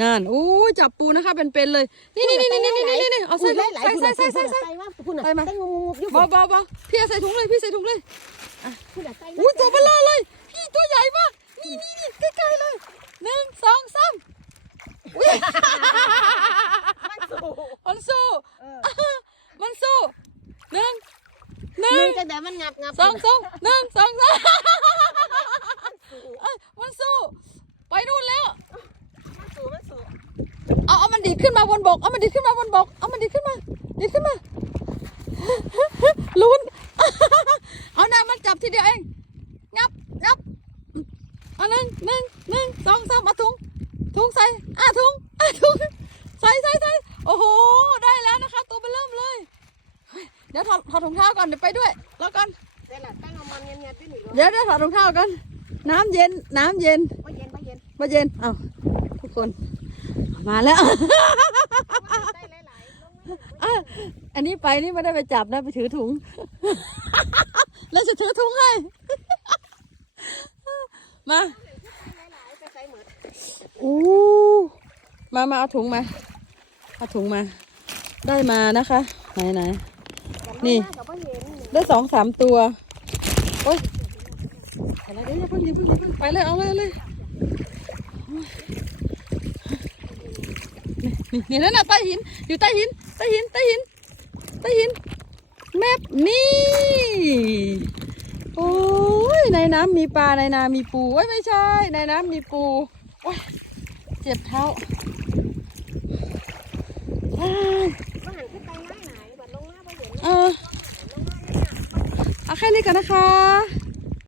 นั่นโอ้ยจับปูนะคะเป็นๆเลย นี่นี่นี่นี่นี่นี่นี่เอาใส่หลายหลายใส่ใส่ใส่ใส่ใส่ใส่ว่าคุณน่ะใส่มาใส่งูงูอยู่เบาเบาเบาพี่เอาใส่ถุงเลยพี่ใส่ถุงเลยคุณน่ะใส่อุ้ยตัวเบลอเลยพี่ตัวใหญ่มากนี่นี่นี่ใกล้ๆเลยหนึ่งสองสามอุ้ยมันสูมันสู้เออมันสู้หนึ่งหหนึ่นึ่งงจังแต่มันงับงับสองสองหนึ่งสองสามเอ้ยมันสู้ ไปนู่นแล้ว มันสูมันสู เอาเอามัน ดีดขึ้นมาบนบก เอามันดีดขึ้นมาบนบก เอามันดีดขึ้นมา ดีดขึ้นมา ลุ้น เอาหน้ามันจับทีเดียวเอง งับงับเอาหนึ่งหนึ่งหนึ่งสองสามเอาถุง ถุงใส่ อะถุง อะถุง ใส่ใส่ใส่โอ้โห ได้แล้วนะคะ ตัวเบอเริ่มเลยเฮ้ยเดี๋ยวถอดถอดถุงเท้าก่อน เดี๋ยวไปด้วย แล้วกันใส่ละตั้งเอามันเงียบๆด้วยหนิเดี๋ยวเดี๋ยวถอดรองเท้ากัน น้ำเย็น น้ำเย็นบ่เย็นบ่เย็นมาเย็น เอาทุกคน มาแล้วใส่หลายๆลงมาอะอันนี้ไปนี่ไม่ได้ไปจับนะไปถือถุง แล้วจะถือถุงให้ มาหลายๆไปใส่หมดอู้มามาเอาถุงมา เอาถุงมา ได้มานะคะ ไหนไหนนี่แต่บ่เห็นได้สองสามตัว โอ้ยไปแล้วเดี๋ยวอย่าเพิ่งอย่าเพิ่งอย่าเพิ่งไปเลยเอาเลยเอาเลย นี่นี่นั่นน่ะใต้หิน อยู่ใต้หิน ใต้หิน ใต้หิน ใต้หิน แมปนี่ โอ้ย ในน้ำมีปลา ในนามีปูโอ้ยไม่ใช่ ในน้ำมีปู โอ้ย เจ็บเท้าอ้ายบ่หันขึ้นไปหน้าหนาบัดลงมาบ่เห็นเออเอาแค่นี้กันนะคะ